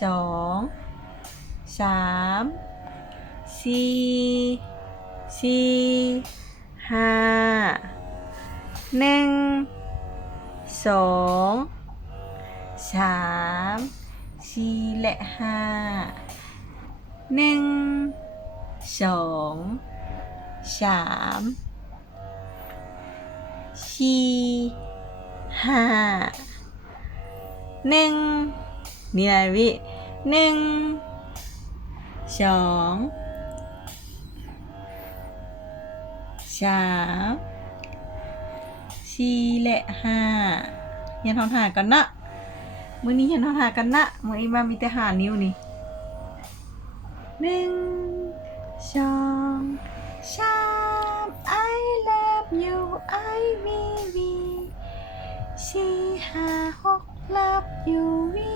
2 3 4 5 1 2 3 4และ5 1 2 3 4 5 1นี่อะไรวิ1 2 3 4และ5เรียนทอนหากันนะมื้อนี้เรียนทอนหากันนะมื้ออีมามีแต่หานิ้วนี่1 2 3 I love you I will be 4 5 6 love you we